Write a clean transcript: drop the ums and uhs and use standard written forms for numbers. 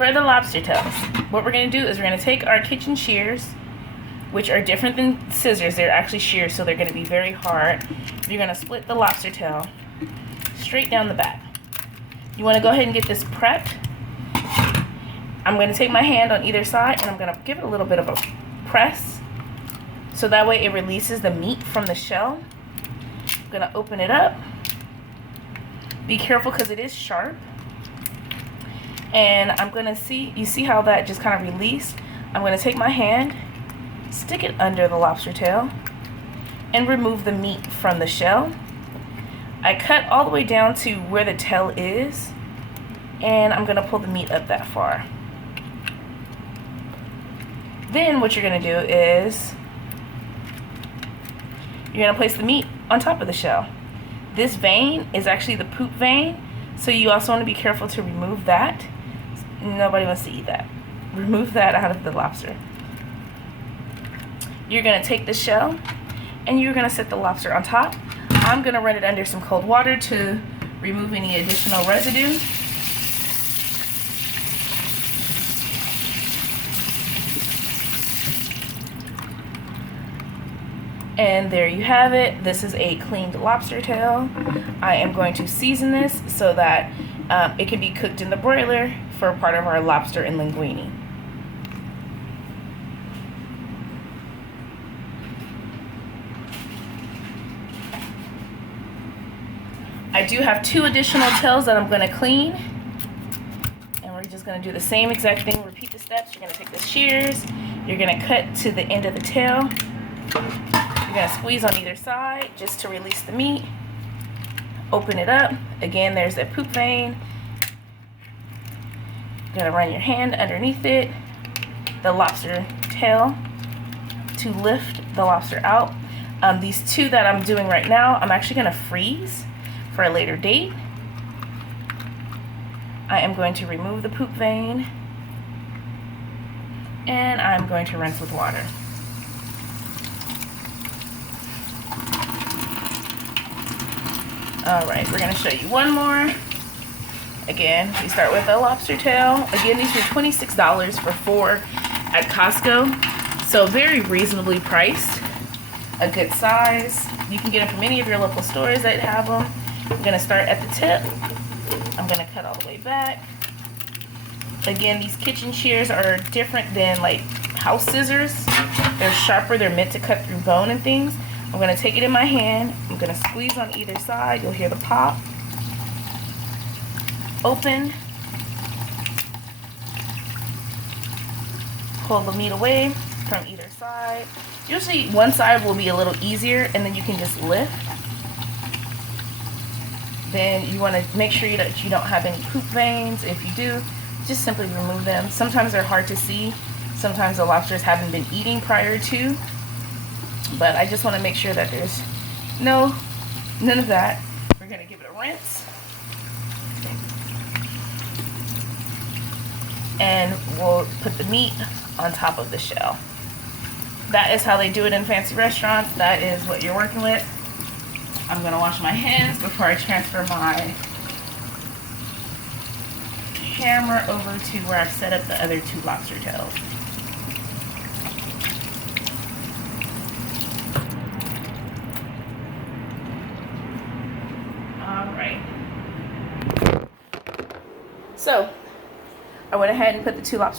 For the lobster tails, what we're going to do is we're going to take our kitchen shears, which are different than scissors. They're actually shears, so they're going to be very hard. You're going to split the lobster tail straight down the back. You want to go ahead and get this prepped. I'm going to take my hand on either side and I'm going to give it a little bit of a press so that way it releases the meat from the shell. I'm going to open it up. Be careful because it is sharp. And I'm going to see, you see how that just kind of released? I'm going to take my hand, stick it under the lobster tail, and remove the meat from the shell. I cut all the way down to where the tail is, and I'm going to pull the meat up that far. Then what you're going to do is you're going to place the meat on top of the shell. This vein is actually the poop vein, so you also want to be careful to remove that. Nobody wants to eat that. Remove that out of the lobster. You're going to take the shell and you're going to set the lobster on top. I'm going to run it under some cold water to remove any additional residue. And there you have it. This is a cleaned lobster tail. I am going to season this so that it can be cooked in the broiler for part of our lobster and linguine. I do have 2 additional tails that I'm going to clean. And we're just going to do the same exact thing. Repeat the steps. You're going to take the shears. You're going to cut to the end of the tail. You're going to squeeze on either side just to release the meat. Open it up. Again, there's that poop vein. You're going to run your hand underneath it, the lobster tail, to lift the lobster out. These 2 that I'm doing right now, I'm actually going to freeze for a later date. I am going to remove the poop vein, and I'm going to rinse with water. Alright, we're going to show you one more. Again, we start with a lobster tail. Again, these were $26 for 4 at Costco. So very reasonably priced. A good size. You can get them from any of your local stores that have them. I'm going to start at the tip. I'm going to cut all the way back. Again, these kitchen shears are different than like house scissors. They're sharper. They're meant to cut through bone and things. I'm going to take it in my hand. I'm going to squeeze on either side. You'll hear the pop. Open. Pull the meat away from either side. Usually one side will be a little easier and then you can just lift. Then you want to make sure that you don't have any poop veins. If you do, just simply remove them. Sometimes they're hard to see. Sometimes the lobsters haven't been eating prior to. But I just want to make sure that there's none of that. We're going to give it a rinse. And we'll put the meat on top of the shell. That is how they do it in fancy restaurants. That is what you're working with. I'm going to wash my hands before I transfer my camera over to where I've set up the other 2 lobster tails. Alright. So, I went ahead and put the 2 lobster